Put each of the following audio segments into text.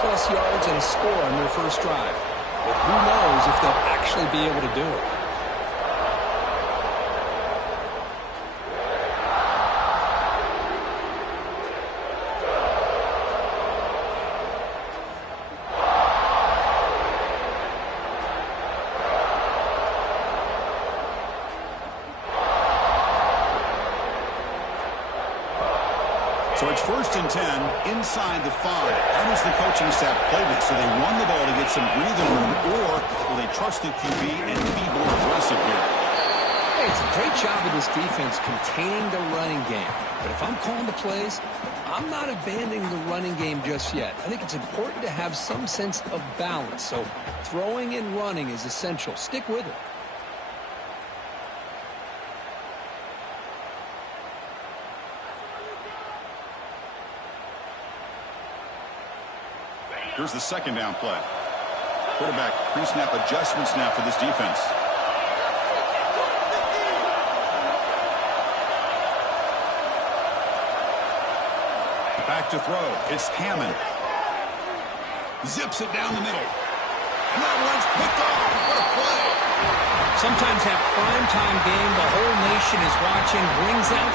30-plus yards and a score on their first drive. But who knows if they'll actually be able to do it. So it's 1st and 10 inside the 5. How does the coaching staff play this? Do they run the ball to get some breathing room, or will they trust the QB and be more aggressive here? Hey, it's a great job of this defense containing the running game. But if I'm calling the plays, I'm not abandoning the running game just yet. I think it's important to have some sense of balance. So throwing and running is essential. Stick with it. Here's the 2nd down play. Quarterback pre-snap adjustments now for this defense. Back to throw. It's Hammond. Zips it down the middle. And that one's picked off. What a play. Sometimes that primetime game, the whole nation is watching, brings out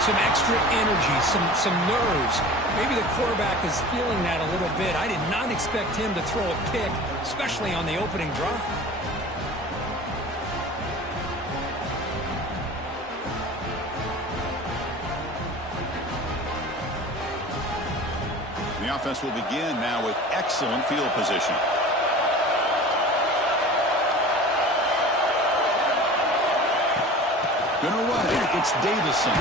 some extra energy, some nerves. Maybe the quarterback is feeling that a little bit. I did not expect him to throw a pick, especially on the opening drive. The offense will begin now with excellent field position. Gonna run it. It's Davison.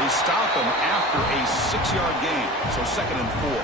They stop him after a 6-yard gain. So 2nd and 4.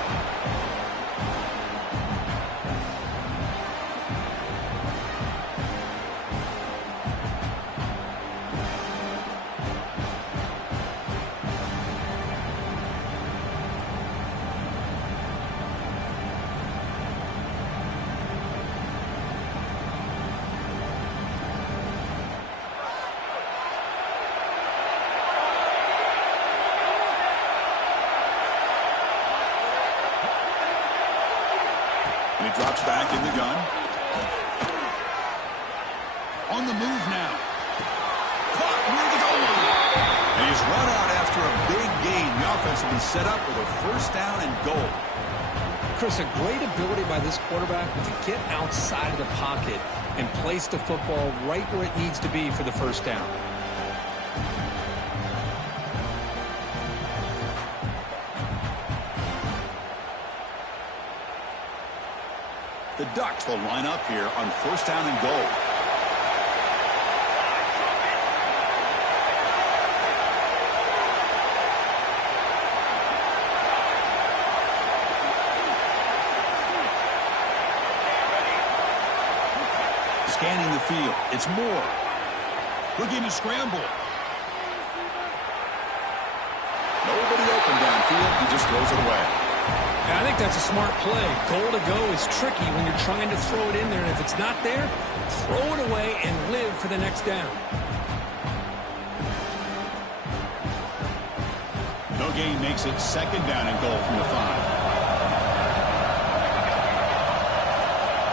And he drops back in the gun. On the move now. Caught near the goal line. And he's run out after a big gain. The offense will be set up with a 1st down and goal. Chris, a great ability by this quarterback to get outside of the pocket and place the football right where it needs to be for the 1st down. The Ducks will line up here on 1st down and goal. Scanning the field. It's Moore. Looking to scramble. Nobody open downfield. He just throws it away. I think that's a smart play. Goal to go is tricky when you're trying to throw it in there. And if it's not there, throw it away and live for the next down. No gain makes it 2nd down and goal from the 5.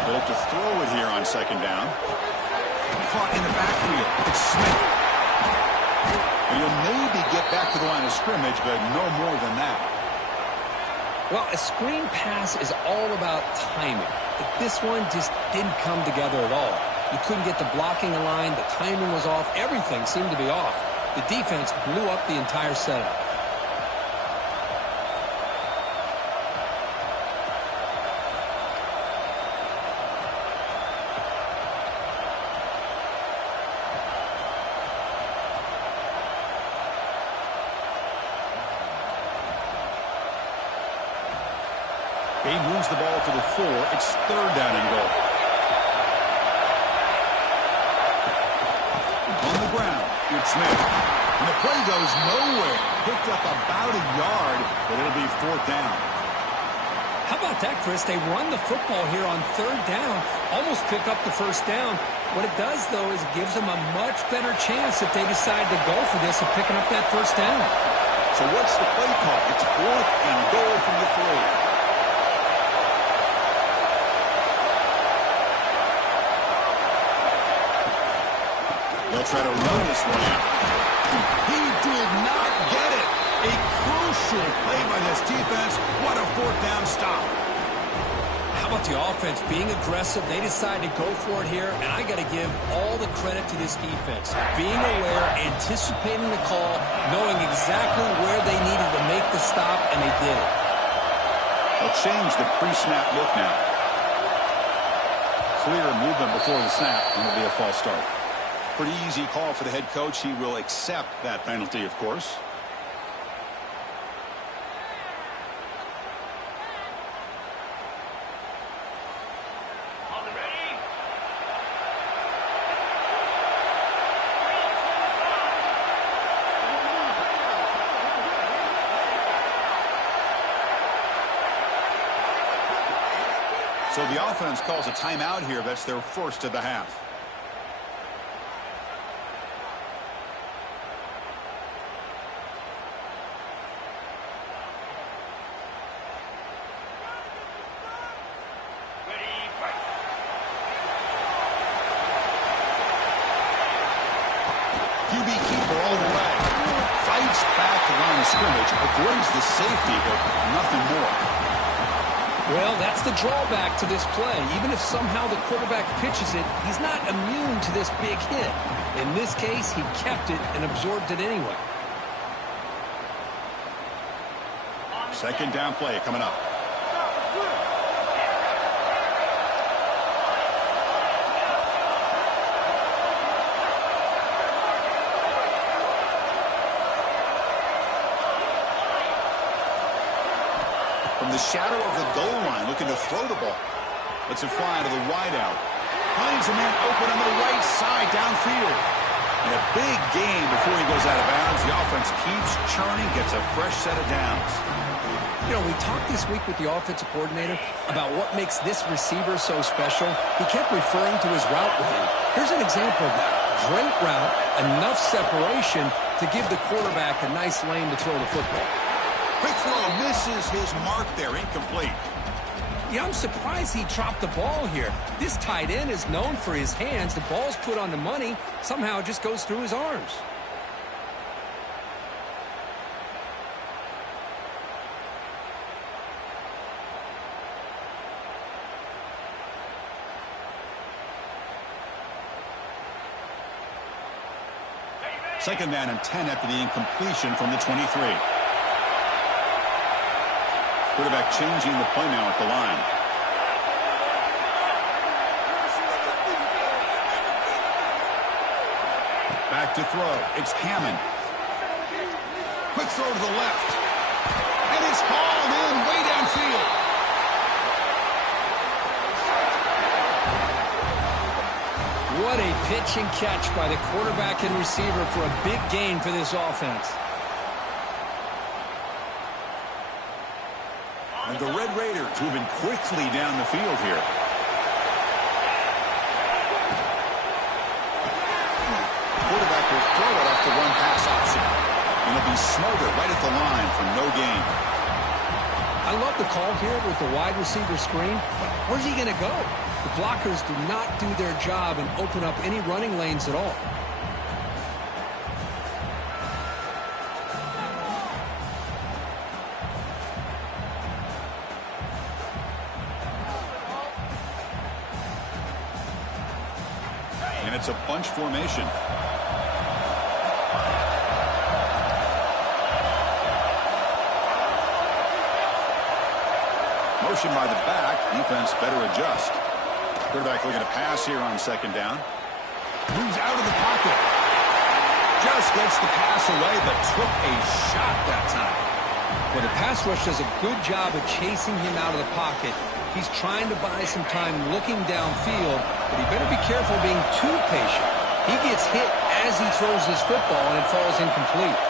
Built to throw it here on 2nd down. Caught in the backfield. It's Smith. And he'll maybe get back to the line of scrimmage, but no more than that. Well, a screen pass is all about timing. But this one just didn't come together at all. You couldn't get the blocking line. The timing was off. Everything seemed to be off. The defense blew up the entire setup. He moves the ball to the 4. It's 3rd down and goal. On the ground, it's Smith. And the play goes nowhere. Picked up about a yard, but it'll be 4th down. How about that, Chris? They run the football here on 3rd down, almost pick up the 1st down. What it does, though, is it gives them a much better chance if they decide to go for this of picking up that 1st down. So what's the play call? It's 4th and goal from the 3. try to run this one out. He did not get it. A crucial play by this defense. What a fourth down stop. How about the offense being aggressive? They decided to go for it here, and I got to give all the credit to this defense. Being aware, anticipating the call, knowing exactly where they needed to make the stop, and they did it. They'll change the pre-snap look now. Clear movement before the snap, and it'll be a false start. Pretty easy call for the head coach. He will accept that penalty, of course. So the offense calls a timeout here. That's their first of the half. QB keeper all the way. Fights back the line of scrimmage. Avoids the safety, but nothing more. Well, that's the drawback to this play. Even if somehow the quarterback pitches it, he's not immune to this big hit. In this case, he kept it and absorbed it anyway. Second down play coming up. From the shadow of the goal line, looking to throw the ball. Lets it fly to the wideout. Finds a man open on the right side downfield. And a big gain before he goes out of bounds. The offense keeps churning, gets a fresh set of downs. You know, we talked this week with the offensive coordinator about what makes this receiver so special. He kept referring to his route with him. Here's an example of that. Great route, enough separation to give the quarterback a nice lane to throw the football. Quick throw, misses his mark there, incomplete. Yeah, I'm surprised he dropped the ball here. This tight end is known for his hands. The ball's put on the money. Somehow it just goes through his arms. Second down and 10 after the incompletion from the 23. Quarterback changing the play now at the line. Back to throw. It's Hammond. Quick throw to the left. And it's hauled in way downfield. What a pitch and catch by the quarterback and receiver for a big gain for this offense. And the Red Raiders moving quickly down the field here. Quarterback will throw it off the run-pass option. And it'll be smothered right at the line for no gain. I love the call here with the wide receiver screen. Where's he going to go? The blockers do not do their job and open up any running lanes at all. And it's a bunch formation. Motion by the back. Defense better adjust. Quarterback looking to pass here on second down. Moves out of the pocket. Just gets the pass away, but took a shot that time. Well, the pass rush does a good job of chasing him out of the pocket. He's trying to buy some time looking downfield, but he better be careful being too patient. He gets hit as he throws his football, and it falls incomplete.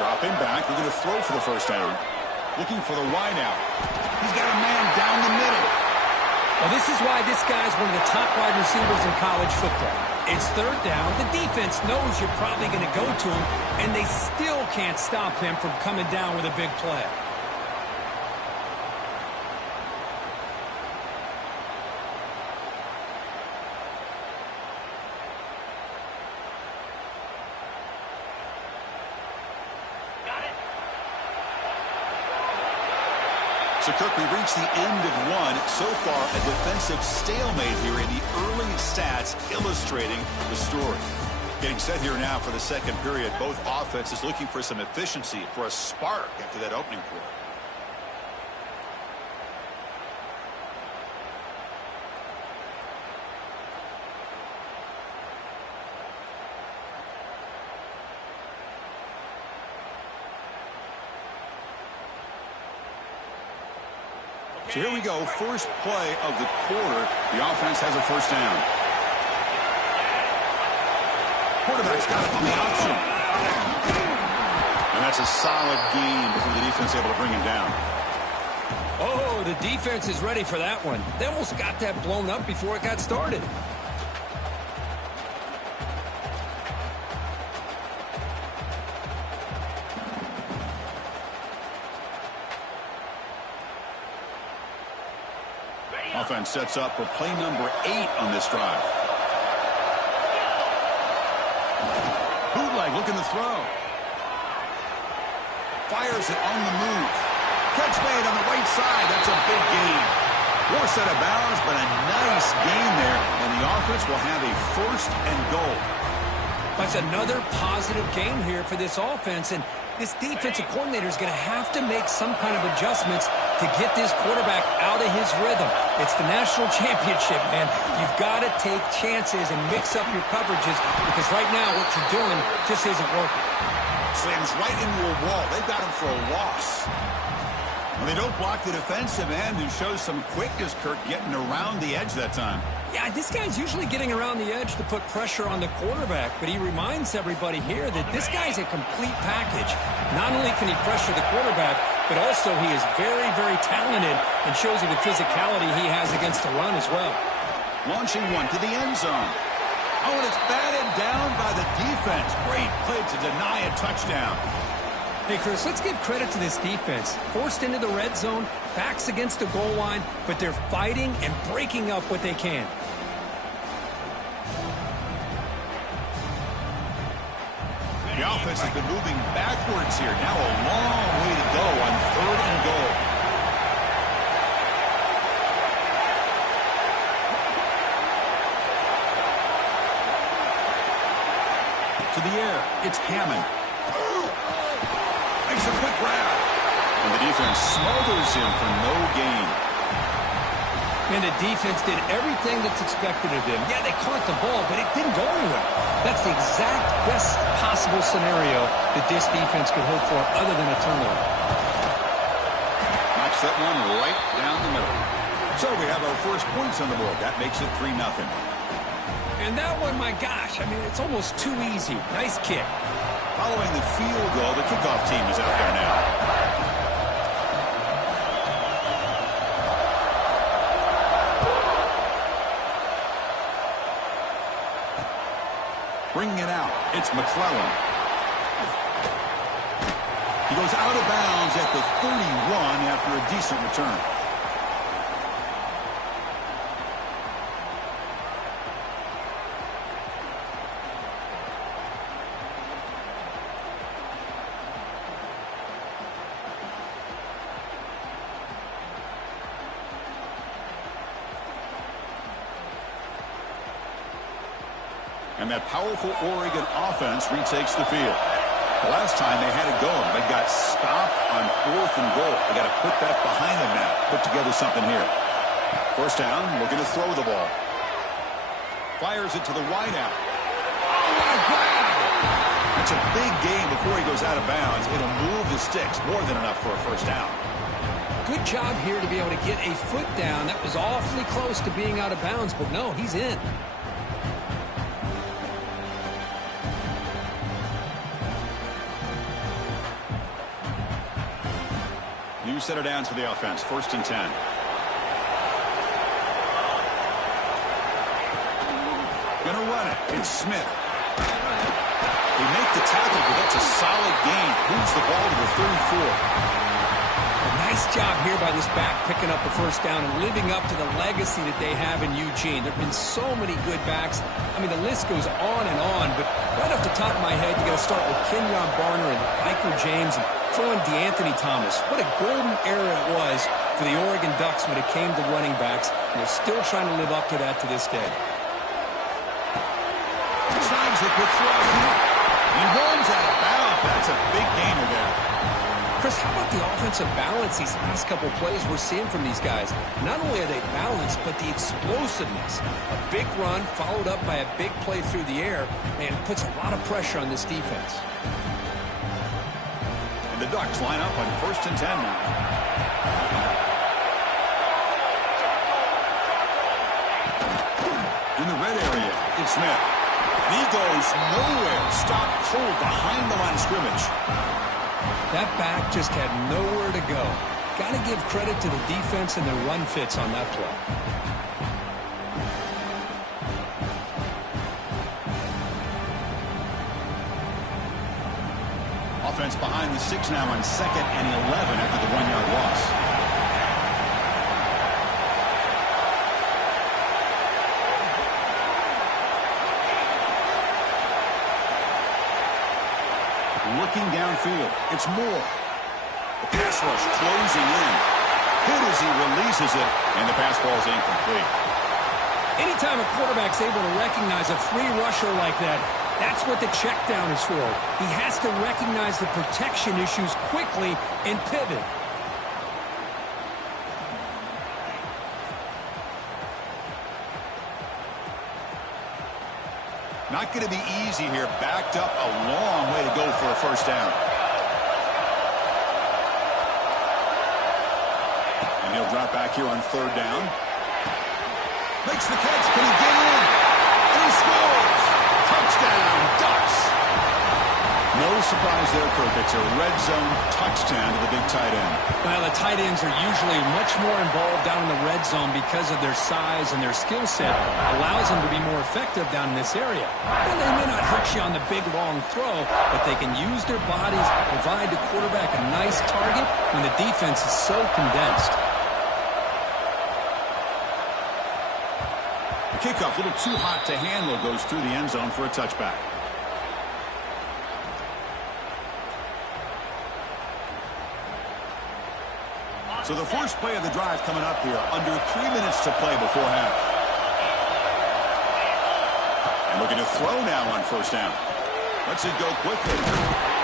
Dropping back, looking to throw for the first down. Looking for the wide out. He's got a man down the middle. Well, this is why this guy's one of the top wide receivers in college football. It's third down. The defense knows you're probably going to go to him, and they still can't stop him from coming down with a big play. So, Kirk, we reached the end of one. So far, a defensive stalemate here in the early stats illustrating the story. Getting set here now for the second period. Both offenses looking for some efficiency, for a spark after that opening quarter. So here we go, first play of the quarter. The offense has a first down. Quarterback's got it on the option. And that's a solid gain before the defense able to bring him down. Oh, the defense is ready for that one. They almost got that blown up before it got started. Offense sets up for play number 8 on this drive. Bootleg looking to throw. Fires it on the move. Catch made on the right side. That's a big gain. Forced out of bounds, but a nice gain there. And the offense will have a first and goal. That's another positive gain here for this offense. And this defensive coordinator is going to have to make some kind of adjustments to get this quarterback out of his rhythm. It's the national championship, man. You've got to take chances and mix up your coverages because right now what you're doing just isn't working. Slams right into a wall. They've got him for a loss. And they don't block the defensive end, who shows some quickness, Kirk, getting around the edge that time. Yeah, this guy's usually getting around the edge to put pressure on the quarterback, but he reminds everybody here that this guy's a complete package. Not only can he pressure the quarterback, but also he is very, very talented and shows you the physicality he has against the run as well. Launching one to the end zone. Oh, and it's batted down by the defense. Great play to deny a touchdown. Hey, Chris, let's give credit to this defense. Forced into the red zone, backs against the goal line, but they're fighting and breaking up what they can. The offense has been moving backwards here. Now a long way to go on third and goal. To the air, it's Hammond. Makes a quick grab. And the defense smothers him for no gain. And the defense did everything that's expected of them. Yeah, they caught the ball, but it didn't go anywhere. That's the exact best possible scenario that this defense could hope for other than a turnover. Knocks that one right down the middle. So we have our first points on the board. That makes it 3-0. And that one, my gosh, I mean, it's almost too easy. Nice kick. Following the field goal, the kickoff team is out there now. Bringing it out, it's McClellan. He goes out of bounds at the 31 after a decent return. And that powerful Oregon offense retakes the field. The last time they had it going, they got stopped on 4th and goal. They got to put that behind them now. Put together something here. First down, looking to throw the ball. Fires it to the wideout. Oh, what a grab! That's a big gain before he goes out of bounds. It'll move the sticks, more than enough for a first down. Good job here to be able to get a foot down. That was awfully close to being out of bounds, but no, he's in. New set of downs for the offense. 1st and 10. Gonna run it. It's Smith. They make the tackle, but that's a solid gain. Moves the ball to the 34. Nice job here by this back picking up a first down and living up to the legacy that they have in Eugene. There have been so many good backs. I mean, the list goes on and on, but right off the top of my head, you got to start with Kenyon Barner and Michael James and throw in DeAnthony Thomas. What a golden era it was for the Oregon Ducks when it came to running backs, and they're still trying to live up to that to this day. Signs the good throw. He runs out of bounds. That's a big gainer there. Chris, how about the offensive balance these last couple plays we're seeing from these guys? Not only are they balanced, but the explosiveness. A big run followed up by a big play through the air, and it puts a lot of pressure on this defense. And the Ducks line up on 1st and 10 now. In the red area, it's Smith. He goes nowhere. Stopped cold behind the line of scrimmage. That back just had nowhere to go. Got to give credit to the defense and their run fits on that play. Offense behind the 6 now on 2nd and 11 after the 1-yard loss. Looking downfield, it's Moore. The pass rush closing in. Hit as he releases it, and the pass ball is incomplete. Anytime a quarterback's able to recognize a free rusher like that, that's what the check down is for. He has to recognize the protection issues quickly and pivot. Not going to be easy here. Backed up a long way to go for a first down. And he'll drop back here on 3rd down. Makes the catch. Can he get in? And he scores! Touchdown, Ducks! No surprise there, Kirk. It's a red zone touchdown to the big tight end. Well, the tight ends are usually much more involved down in the red zone because of their size and their skill set. Allows them to be more effective down in this area. And they may not hurt you on the big, long throw, but they can use their bodies to provide the quarterback a nice target when the defense is so condensed. The kickoff, a little too hot to handle, goes through the end zone for a touchback. So the first play of the drive coming up here, under 3 minutes to play before half. And looking to throw now on 1st down. Lets it go quickly.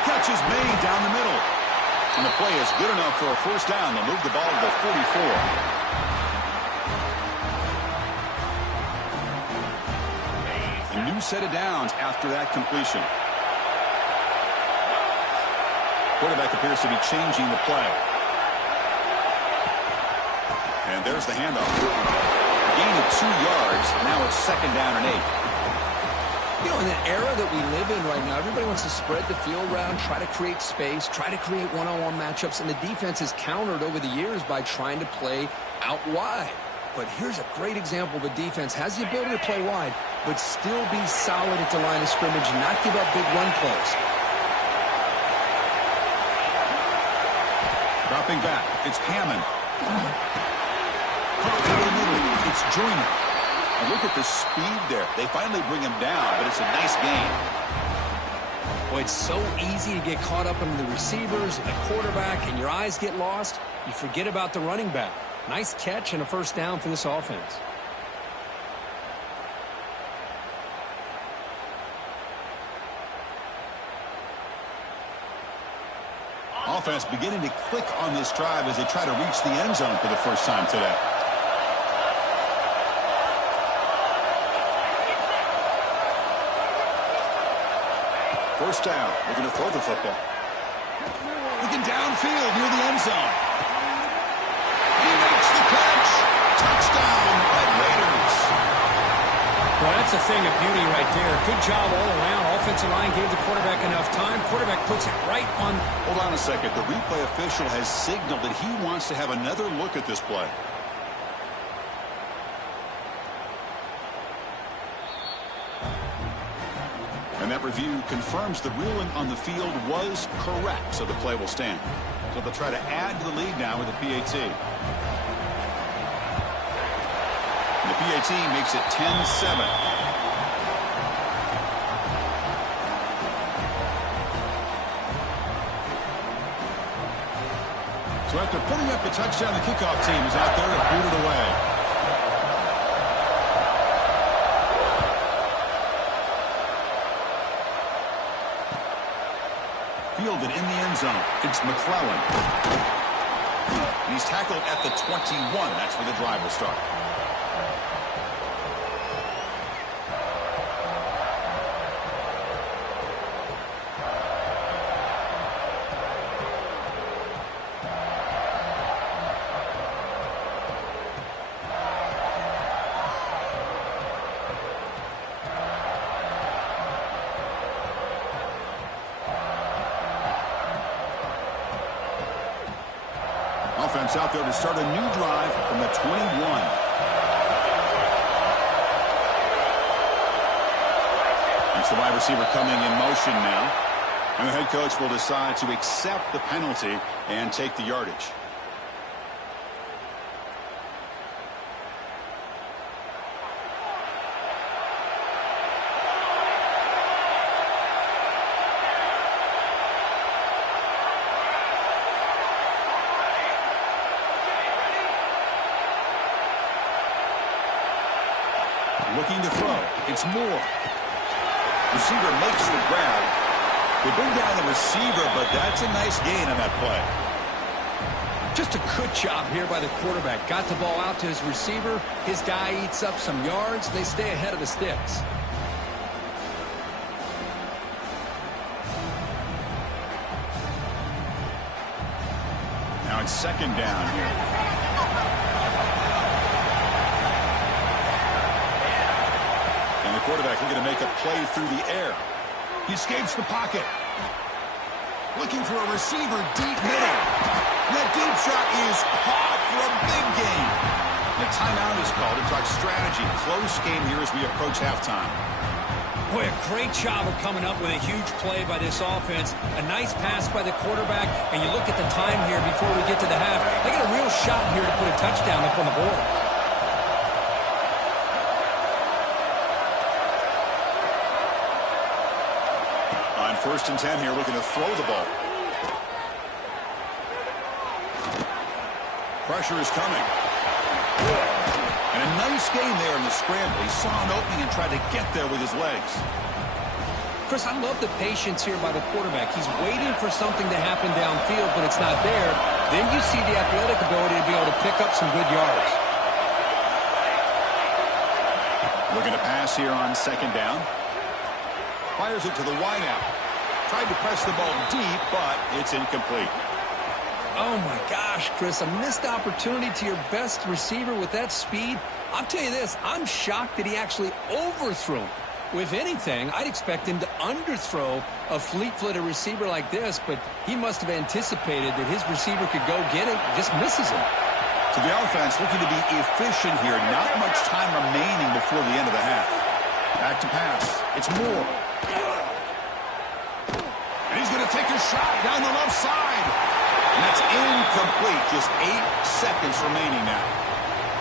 Catch is made down the middle. And the play is good enough for a first down. They'll move the ball to the 44. A new set of downs after that completion. Quarterback appears to be changing the play. And there's the handoff. A gain of 2 yards. Now it's 2nd down and 8. You know, in the era that we live in right now, everybody wants to spread the field around, try to create space, try to create one-on-one matchups, and the defense is countered over the years by trying to play out wide. But here's a great example of a defense has the ability to play wide, but still be solid at the line of scrimmage and not give up big run plays. Dropping back, it's Hammond. Caught in the middle, it's Joyner. And look at the speed there. They finally bring him down, but it's a nice gain. Boy, it's so easy to get caught up in the receivers and the quarterback, and your eyes get lost. You forget about the running back. Nice catch and a first down for this offense. Offense beginning to click on this drive as they try to reach the end zone for the first time today. First down. Looking to throw the football. Looking downfield near the end zone. He makes the catch. Touchdown, Red Raiders. Well, that's a thing of beauty right there. Good job all around. Offensive line gave the quarterback enough time. Quarterback puts it right on. Hold on a second. The replay official has signaled that he wants to have another look at this play. And that review confirms the ruling on the field was correct, so the play will stand. So they'll try to add to the lead now with a PAT. And the PAT makes it 10-7. So after putting up a touchdown, the kickoff team is out there to boot it away. Fielded in the end zone. It's McClellan. And he's tackled at the 21. That's where the drive will start. Offense out there to start a new drive from the 21. It's the wide receiver coming in motion now. And the head coach will decide to accept the penalty and take the yardage. Looking to throw. It's Moore. Receiver makes the grab. They bring down the receiver, but that's a nice gain on that play. Just a good job here by the quarterback. Got the ball out to his receiver. His guy eats up some yards. They stay ahead of the sticks. Now it's second down here. And the quarterback looking to make a play through the air. He escapes the pocket. Looking for a receiver deep middle. That deep shot is caught for a big gain. The timeout is called to talk strategy. Close game here as we approach halftime. Boy, a great job of coming up with a huge play by this offense. A nice pass by the quarterback. And you look at the time here before we get to the half. They got a real shot here to put a touchdown up on the board. On 1st and 10 here, looking to throw the ball. Pressure is coming. And a nice game there in the scramble. He saw an opening and tried to get there with his legs. Chris, I love the patience here by the quarterback. He's waiting for something to happen downfield, but it's not there. Then you see the athletic ability to be able to pick up some good yards. Looking to pass here on 2nd down. Fires it to the wideout. Tried to press the ball deep, but it's incomplete. Oh, my gosh, Chris, a missed opportunity to your best receiver with that speed. I'll tell you this, I'm shocked that he actually overthrew. If anything, I'd expect him to underthrow a fleet-footed receiver like this, but he must have anticipated that his receiver could go get it, just misses him. So the offense looking to be efficient here. Not much time remaining before the end of the half. Back to pass. It's Moore. And he's going to take a shot down the left side. And that's incomplete. Just 8 seconds remaining now.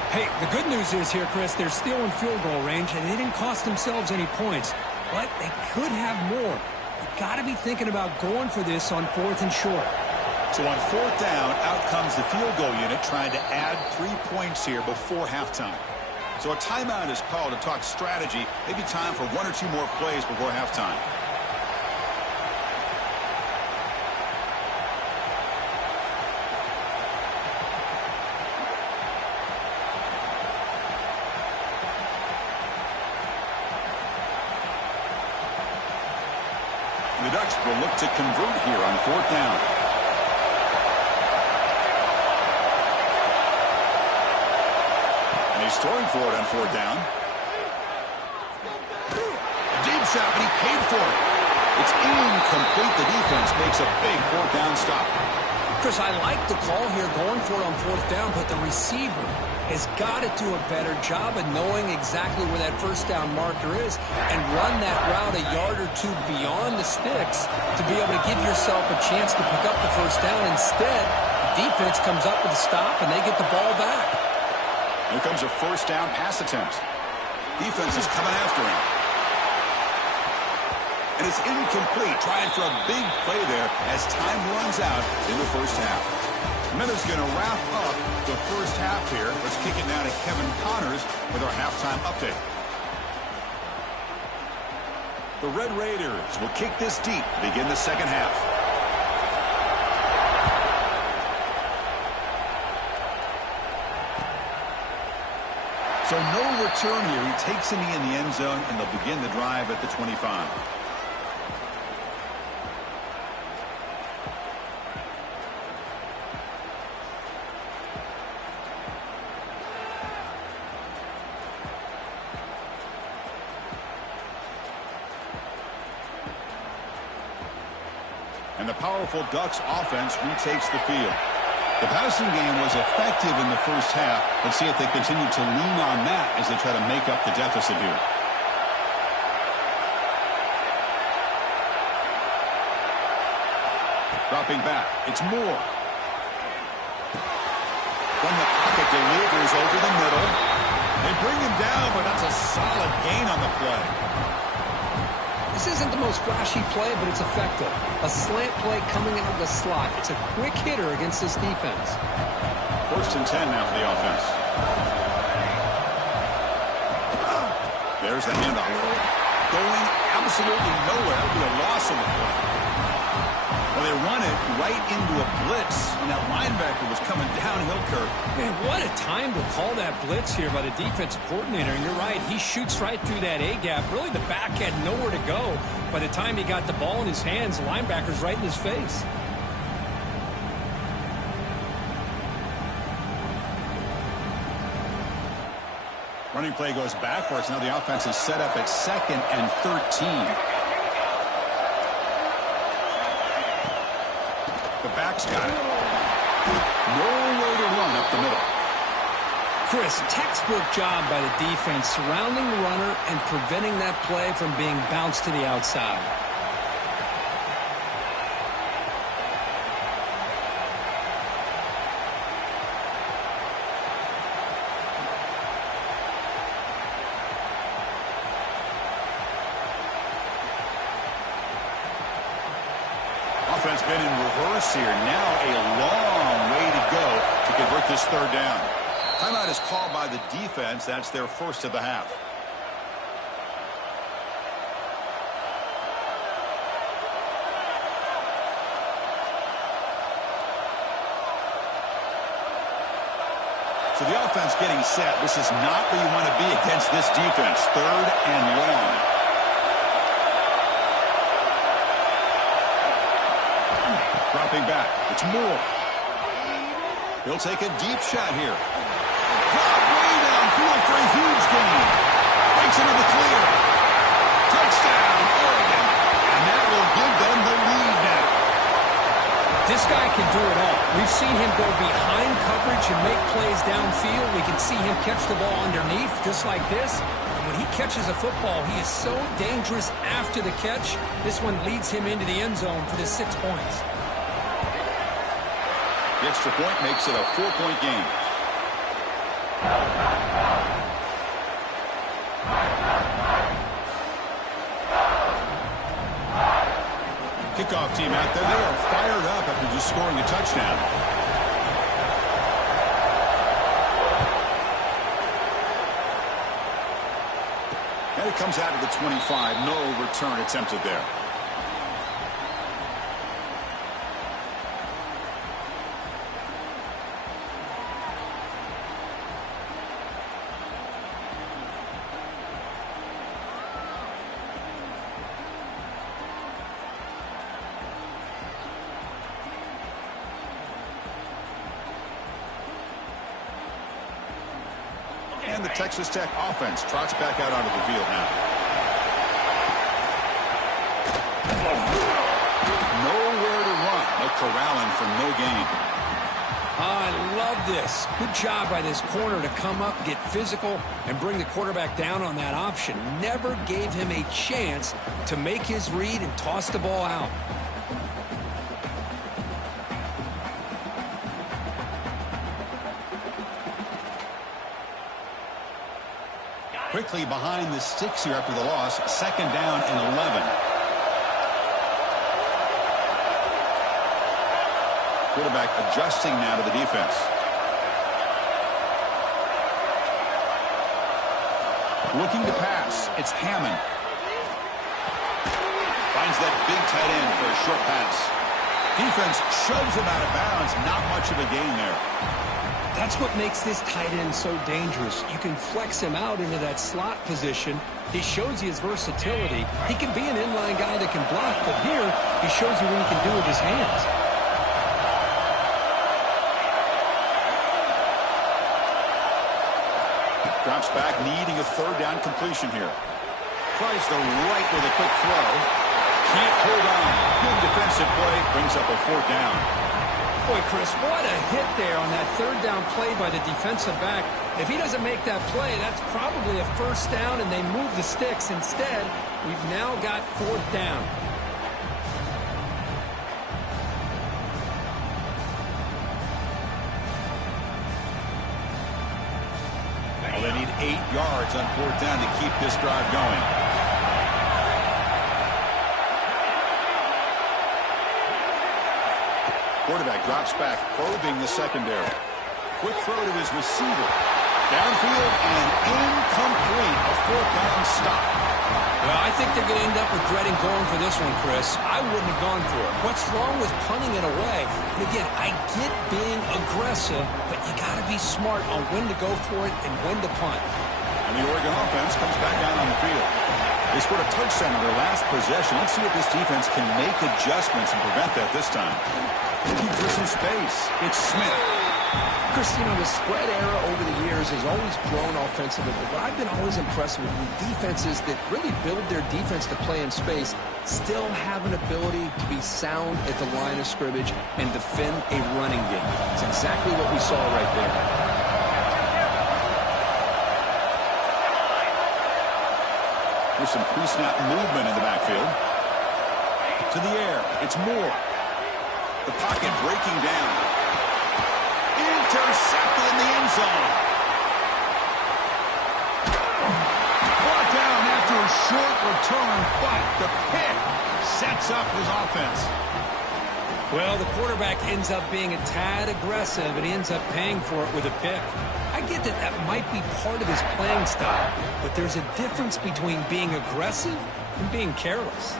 Hey, the good news is here, Chris, they're still in field goal range, and they didn't cost themselves any points. But they could have more. You've got to be thinking about going for this on 4th and short. So on 4th down, out comes the field goal unit trying to add 3 points here before halftime. So a timeout is called to talk strategy. Maybe time for 1 or 2 more plays before halftime. The Ducks will look to convert here on 4th down. And he's throwing for it on 4th down. A deep shot, but he paid for it. It's incomplete. The defense makes a big 4th down stop. Chris, I like the call here going for it on 4th down, but the receiver, has got to do a better job of knowing exactly where that first down marker is and run that route a yard or two beyond the sticks to be able to give yourself a chance to pick up the first down. Instead, the defense comes up with a stop and they get the ball back. Here comes a first down pass attempt. Defense is coming after him. And it's incomplete, trying for a big play there as time runs out in the first half. Miller's going to wrap up the first half here. Let's kick it now to Kevin Connors with our halftime update. The Red Raiders will kick this deep to begin the second half. So no return here. He takes it in the end zone, and they'll begin the drive at the 25. And the powerful Ducks offense retakes the field. The passing game was effective in the first half. Let's see if they continue to lean on that as they try to make up the deficit here. Dropping back. It's Moore. From the pocket, delivers over the middle. They bring him down, but that's a solid gain on the play. This isn't the most flashy play, but it's effective. A slant play coming out of the slot. It's a quick hitter against this defense. First and 10 now for the offense. There's the handoff. Going absolutely nowhere. It'll be a loss on the play. Well, they run it right into a blitz, and that linebacker was coming downhill, Kirk. Man, what a time to call that blitz here by the defensive coordinator. And you're right, he shoots right through that A-gap. Really, the back had nowhere to go. By the time he got the ball in his hands, the linebacker's right in his face. Running play goes backwards. Now the offense is set up at 2nd and 13. The back's got it. Nowhere to run up the middle. Chris, textbook job by the defense surrounding the runner and preventing that play from being bounced to the outside. Offense been in reverse here. Now a long way to go to convert this third down. Timeout is called by the defense. That's their first of the half. So the offense getting set. This is not where you want to be against this defense. 3rd and long. Dropping back. It's Moore. He'll take a deep shot here. Caught way downfield for a huge gain. Breaks into the clear. Touchdown, Oregon. And that will give them the lead now. This guy can do it all. We've seen him go behind coverage and make plays downfield. We can see him catch the ball underneath just like this. And when he catches a football, he is so dangerous after the catch. This one leads him into the end zone for the 6 points. The extra point makes it a 4-point game. Kickoff team out there. They are fired up after just scoring a touchdown. And it comes out of the 25. No return attempted there. And the Texas Tech offense trots back out onto the field now. Nowhere to run. They're corralling for no gain. I love this. Good job by this corner to come up, get physical, and bring the quarterback down on that option. Never gave him a chance to make his read and toss the ball out. Quickly behind the sticks here after the loss. 2nd down and 11. Quarterback adjusting now to the defense. Looking to pass. It's Hammond. Finds that big tight end for a short pass. Defense shoves him out of bounds. Not much of a gain there. That's what makes this tight end so dangerous. You can flex him out into that slot position. He shows you his versatility. He can be an inline guy that can block, but here he shows you what he can do with his hands. Drops back, needing a 3rd down completion here. Tries the right with a quick throw. Can't hold on. Good defensive play. Brings up a 4th down. Boy, Chris, what a hit there on that 3rd down play by the defensive back. If he doesn't make that play, that's probably a 1st down, and they move the sticks. Instead, we've now got 4th down. Well, they need 8 yards on 4th down to keep this drive going. Quarterback drops back, probing the secondary. Quick throw to his receiver. Downfield and incomplete. A 4th down stop. Well, I think they're going to end up regretting going for this one, Chris. I wouldn't have gone for it. What's wrong with punting it away? And again, I get being aggressive, but you got to be smart on when to go for it and when to punt. And the Oregon offense comes back out on the field. They scored a touchdown on their last possession. Let's see if this defense can make adjustments and prevent that this time. Looking for some space. It's Smith. Chris, you know, the spread era over the years has always grown offensively, but what I've been always impressed with defenses that really build their defense to play in space still have an ability to be sound at the line of scrimmage and defend a running game. It's exactly what we saw right there. There's some pre-snap movement in the backfield. To the air. It's Moore. The pocket breaking down. Intercepted in the end zone. Brought down after a short return, but the pick sets up his offense. Well, the quarterback ends up being a tad aggressive, and he ends up paying for it with a pick. I get that that might be part of his playing style, but there's a difference between being aggressive and being careless.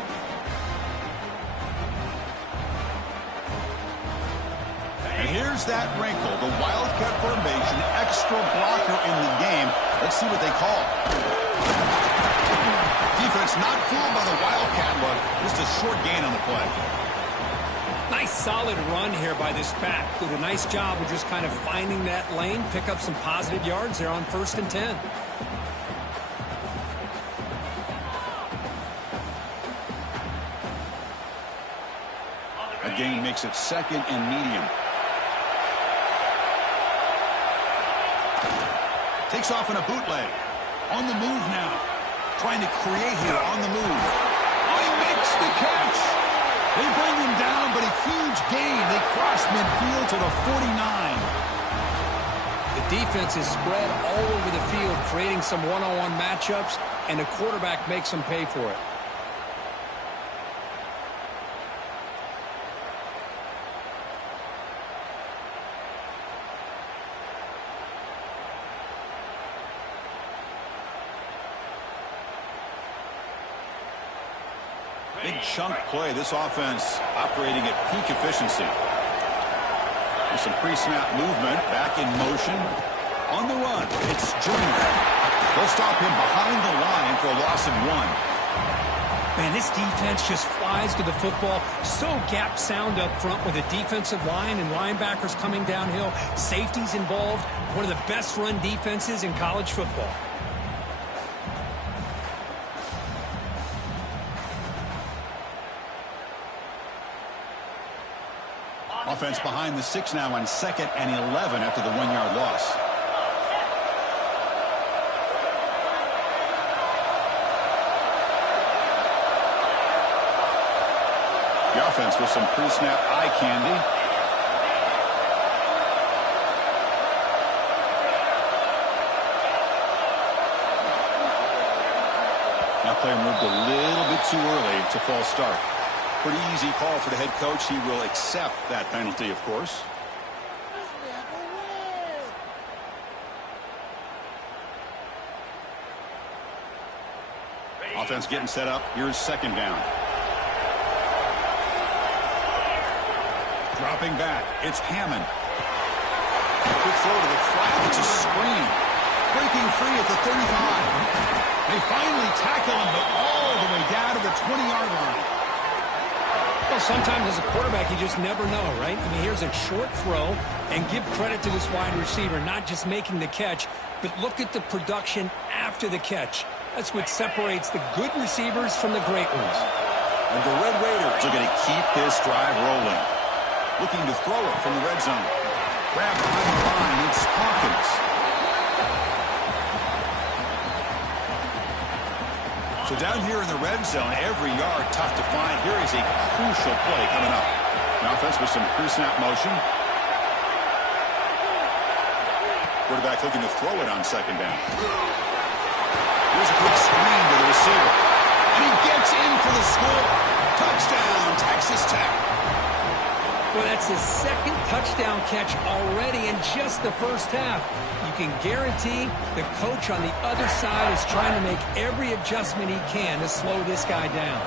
And here's that wrinkle, the Wildcat formation, extra blocker in the game. Let's see what they call. Defense not fooled by the Wildcat look. Just a short gain on the play. Nice solid run here by this back. Did a nice job of just kind of finding that lane, pick up some positive yards there on 1st and 10. A gain makes it 2nd and medium. Takes off in a bootleg. On the move now. Trying to create here on the move. Oh, he makes the catch. They bring him down, but a huge gain. They cross midfield to the 49. The defense is spread all over the field, creating some one-on-one matchups, and the quarterback makes them pay for it. Big chunk play. This offense operating at peak efficiency. There's some pre-snap movement. Back in motion. On the run. It's Junior. They'll stop him behind the line for a loss of 1. Man, this defense just flies to the football. So gap sound up front with a defensive line and linebackers coming downhill. Safeties involved. One of the best run defenses in college football. offense behind the 6 now on 2nd and 11 after the 1-yard loss. The offense with some pre-snap eye candy. That play moved a little bit too early to false start. Pretty easy call for the head coach. He will accept that penalty, of course. Offense getting set up. Here's 2nd down. Dropping back. It's Hammond. Quick throw to the flat. It's a screen. Breaking free at the 35. They finally tackle him, but all the way down to the 20-yard line. Well, sometimes as a quarterback, you just never know, right? I mean, here's a short throw, and give credit to this wide receiver, not just making the catch, but look at the production after the catch. That's what separates the good receivers from the great ones. And the Red Raiders are going to keep this drive rolling. Looking to throw it from the red zone. Grab behind the line. It's Hawkins. So down here in the red zone, every yard tough to find. Here is a crucial play coming up. The offense with some pre-snap motion. Quarterback looking to throw it on 2nd down. Here's a quick screen to the receiver. And he gets in for the score. Touchdown, Texas Tech. Well, that's his 2nd touchdown catch already in just the first half. You can guarantee the coach on the other side is trying to make every adjustment he can to slow this guy down.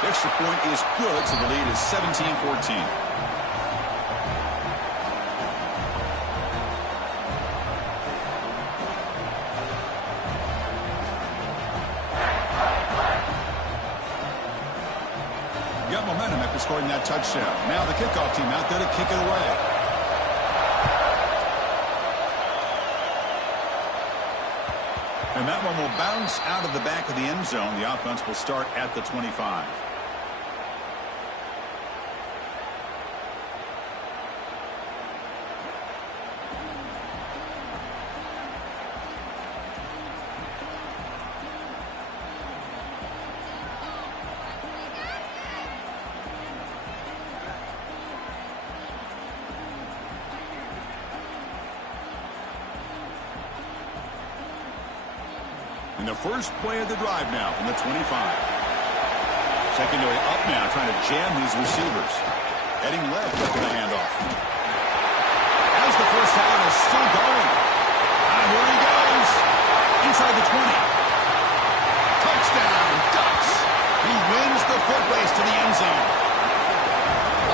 The extra point is good, so the lead is 17-14. Got momentum after scoring that touchdown. Now the kickoff team out there to kick it away. And that one will bounce out of the back of the end zone. The offense will start at the 25. And the first play of the drive now from the 25. Secondary up now, trying to jam these receivers. Heading left after the handoff. As the first down is still going. Here he goes. Inside the 20. Touchdown, Ducks. He wins the foot race to the end zone.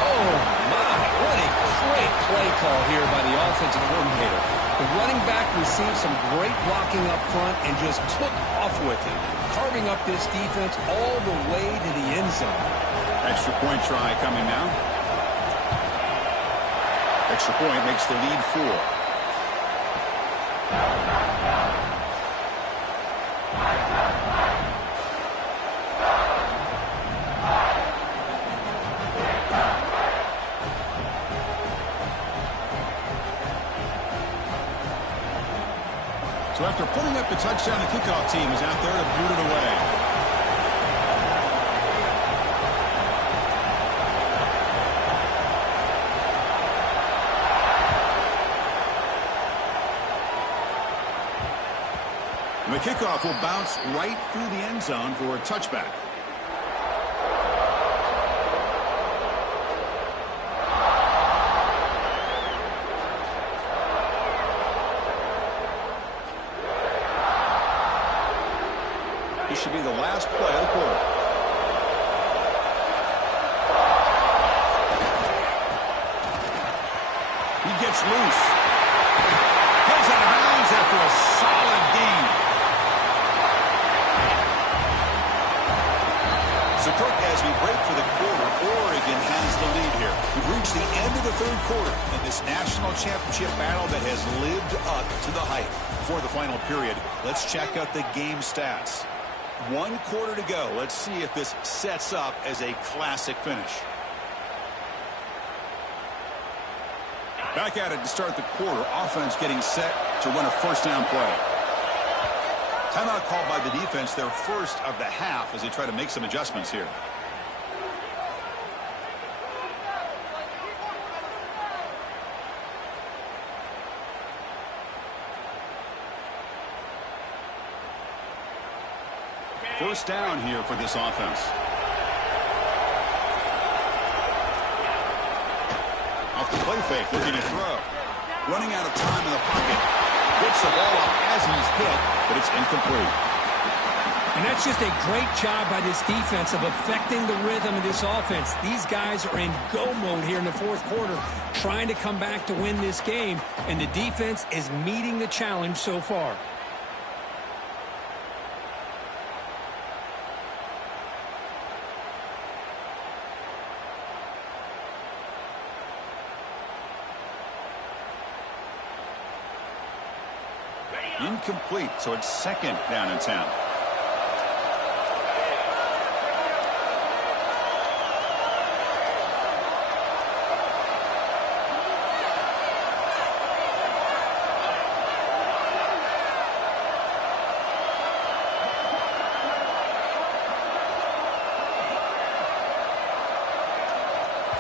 Oh, my. What a great play call here by the offensive coordinator. The running back received some great blocking up front and just took off with it, carving up this defense all the way to the end zone. Extra point try coming now. Extra point makes the lead 4. So after putting up the touchdown, the kickoff team is out there to boot it away. And the kickoff will bounce right through the end zone for a touchback. This should be the last play of the quarter. He gets loose. Goes out of bounds after a solid gain. So, Kirk, as we break for the quarter, Oregon has the lead here. We've reached the end of the 3rd quarter in this national championship battle that has lived up to the hype. Before the final period, let's check out the game stats. 1 quarter to go. Let's see if this sets up as a classic finish. Back at it to start the quarter. Offense getting set to run a first down play. Timeout called by the defense, their first of the half, as they try to make some adjustments here. First down here for this offense. Off the play fake, looking to throw. Running out of time in the pocket. Gets the ball off as he's hit, but it's incomplete. And that's just a great job by this defense of affecting the rhythm of this offense. These guys are in go mode here in the fourth quarter, trying to come back to win this game, and the defense is meeting the challenge so far. Incomplete, so it's second down and 10.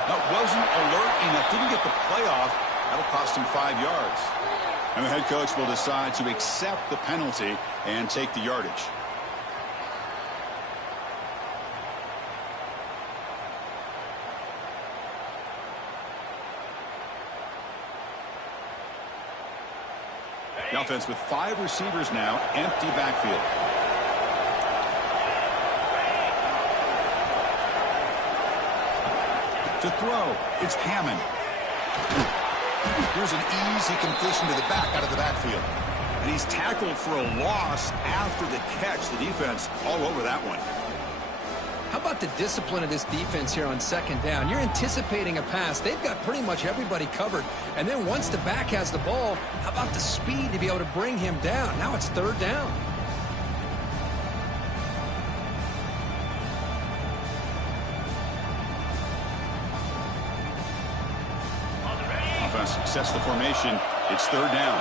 That wasn't alert enough. Didn't get the play off. That'll cost him 5 yards. And the head coach will decide to accept the penalty and take the yardage. The offense with 5 receivers now, empty backfield. To throw, it's Hammond. Here's an easy completion to the back out of the backfield. And he's tackled for a loss after the catch. The defense all over that one. How about the discipline of this defense here on second down? You're anticipating a pass. They've got pretty much everybody covered. And then once the back has the ball, how about the speed to be able to bring him down? Now it's third down. Offense sets the formation. It's third down.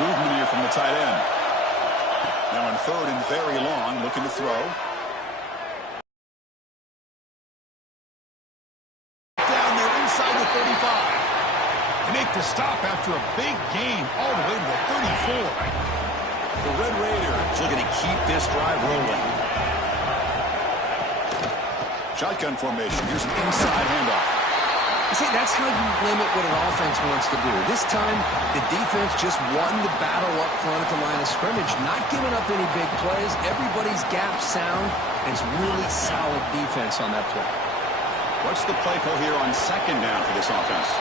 Movement here from the tight end. Now on third and very long, looking to throw. Down there inside the 35. They make the stop after a big gain all the way to the 34. The Red Raiders looking to keep this drive rolling. Shotgun formation. Here's an inside handoff. You see, that's how you limit what an offense wants to do. This time, the defense just won the battle up front at the line of scrimmage, not giving up any big plays. Everybody's gap sound, and it's really solid defense on that play. What's the play call here on second down for this offense?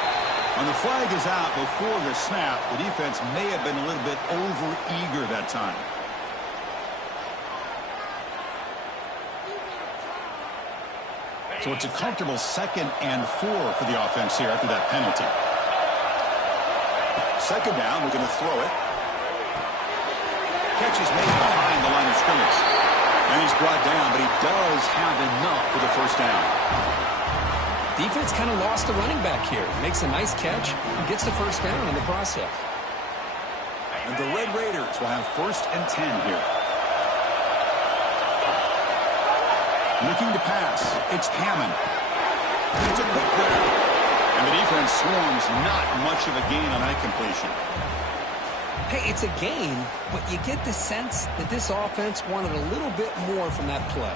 When the flag is out before the snap, the defense may have been a little bit over-eager that time. So it's a comfortable 2nd and 4 for the offense here after that penalty. Second down, we're going to throw it. Catch is made behind the line of scrimmage. And he's brought down, but he does have enough for the first down. Defense kind of lost the running back here. Makes a nice catch and gets the first down in the process. And the Red Raiders will have 1st and 10 here. Looking to pass. It's Hammond. It's a quick grab. And the defense swarms, not much of a gain on that completion. Hey, it's a gain, but you get the sense that this offense wanted a little bit more from that play.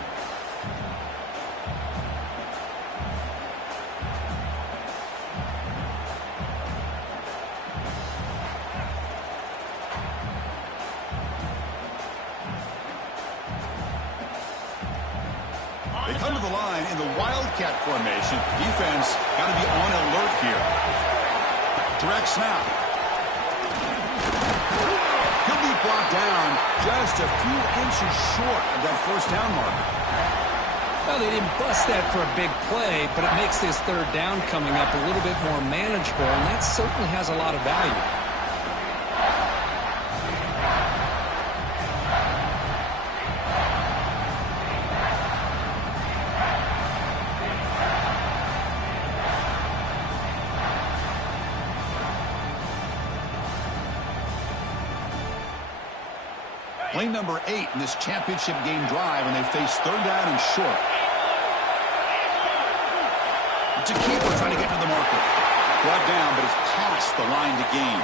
They come to the line in the Wildcat formation. Defense got to be on alert here. Direct snap. He'll be brought down just a few inches short of that first down mark. Well, they didn't bust that for a big play, but it makes this third down coming up a little bit more manageable, and that certainly has a lot of value. Play number 8 in this championship game drive, and they face third down and short. It's a keeper trying to get to the marker. Brought down, but it's past the line to gain.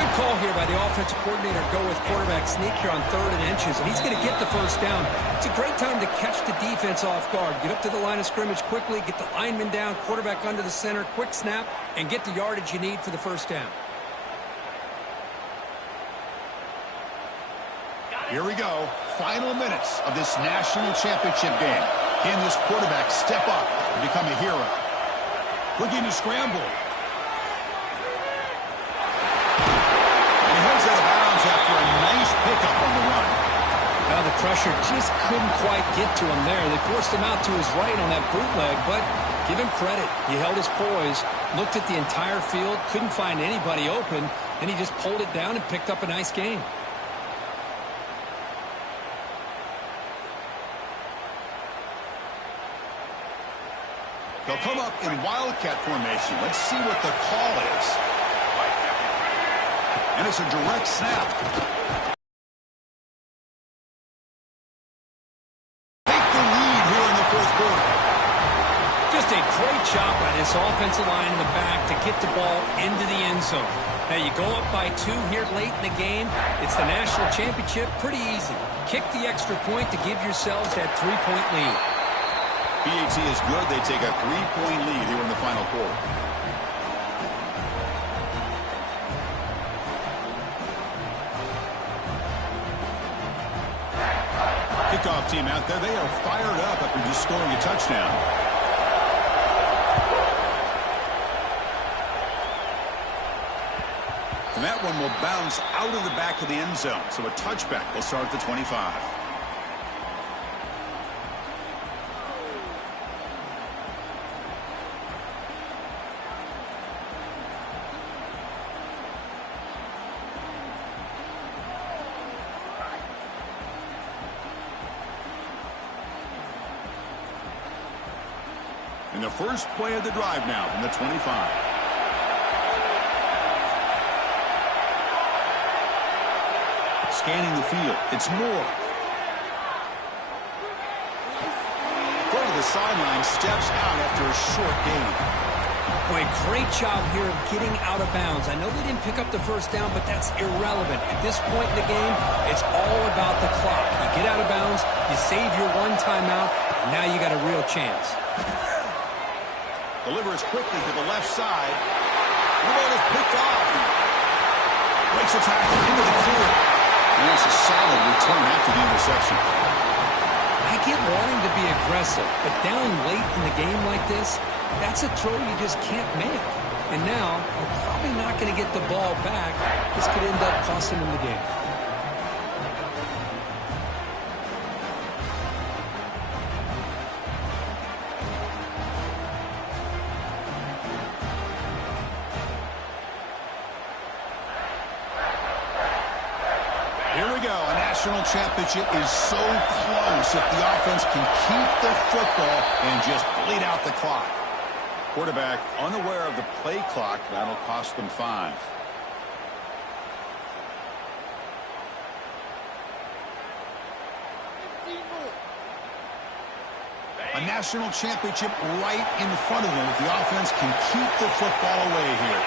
Good call here by the offensive coordinator. Go with quarterback sneak here on 3rd and inches, and he's going to get the first down. It's a great time to catch the defense off guard. Get up to the line of scrimmage quickly, get the lineman down, quarterback under the center, quick snap, and get the yardage you need for the first down. Here we go. Final minutes of this national championship game. Can this quarterback step up and become a hero? Looking to scramble. He heads out of bounds after a nice pickup on the run. Now the pressure just couldn't quite get to him there. They forced him out to his right on that bootleg, but give him credit. He held his poise, looked at the entire field, couldn't find anybody open, and he just pulled it down and picked up a nice gain. They'll come up in wildcat formation. Let's see what the call is. And it's a direct snap. Take the lead here in the fourth quarter. Just a great job by this offensive line in the back to get the ball into the end zone. Now you go up by 2 here late in the game. It's the national championship. Pretty easy. Kick the extra point to give yourselves that 3-point lead. PAT is good. They take a 3-point lead here in the final quarter. Kickoff team out there. They are fired up after just scoring a touchdown. And that one will bounce out of the back of the end zone. So a touchback will start at the 25. And the first play of the drive now from the 25. Scanning the field. It's Moore. Go to the sideline, steps out after a short gain. Boy, great job here of getting out of bounds. I know they didn't pick up the first down, but that's irrelevant. At this point in the game, it's all about the clock. You get out of bounds, you save your one timeout, and now you got a real chance. Delivers quickly to the left side. The ball is picked off. Breaks a tackle into the clear. And that's a solid return after the interception. I get wanting to be aggressive, but down late in the game like this, that's a throw you just can't make. And now, they're probably not going to get the ball back. This could end up costing them the game. National championship is so close if the offense can keep the football and just bleed out the clock. Quarterback unaware of the play clock. That'll cost them 5. A national championship right in front of them if the offense can keep the football away here.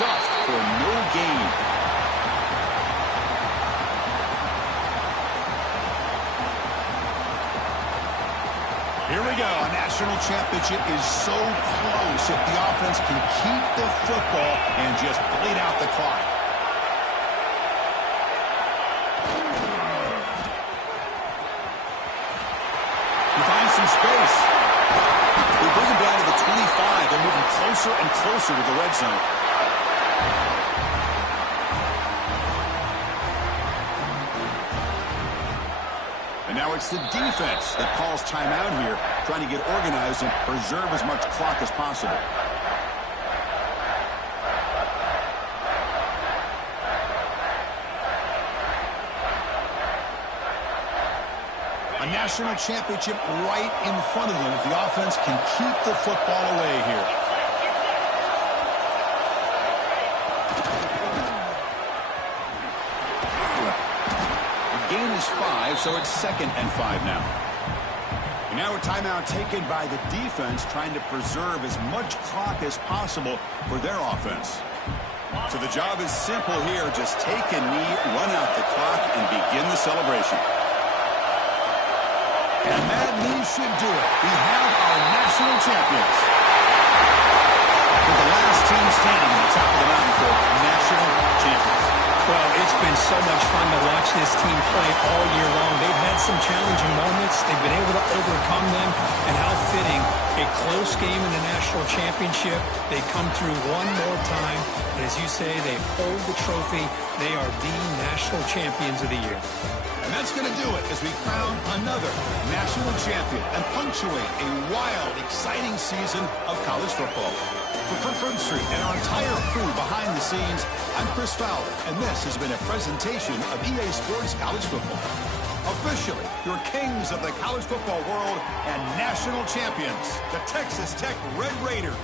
Stuffed for no gain. Here we go. A national championship is so close if the offense can keep the football and just bleed out the clock. He finds some space. They bring him down to the 25. They're moving closer and closer to the red zone. And now it's the defense that calls timeout here, trying to get organized and preserve as much clock as possible. A national championship right in front of them if the offense can keep the football away here. So it's 2nd and 5 now. And now a timeout taken by the defense, trying to preserve as much clock as possible for their offense. So the job is simple here. Just take a knee, run out the clock, and begin the celebration. And that knee should do it. We have our national champions. With the last team standing at the top of the mountain for national champions. Well, it's been so much fun to watch this team play all year long. They've had some challenging moments. They've been able to overcome them. And how fitting, a close game in the national championship. They come through one more time. And as you say, they hold the trophy. They are the national champions of the year. And that's going to do it as we crown another national champion and punctuate a wild, exciting season of college football. For Kirk Street and our entire crew behind the scenes, I'm Chris Fowler, and this has been a presentation of EA Sports College Football. Officially, your kings of the college football world and national champions, the Texas Tech Red Raiders.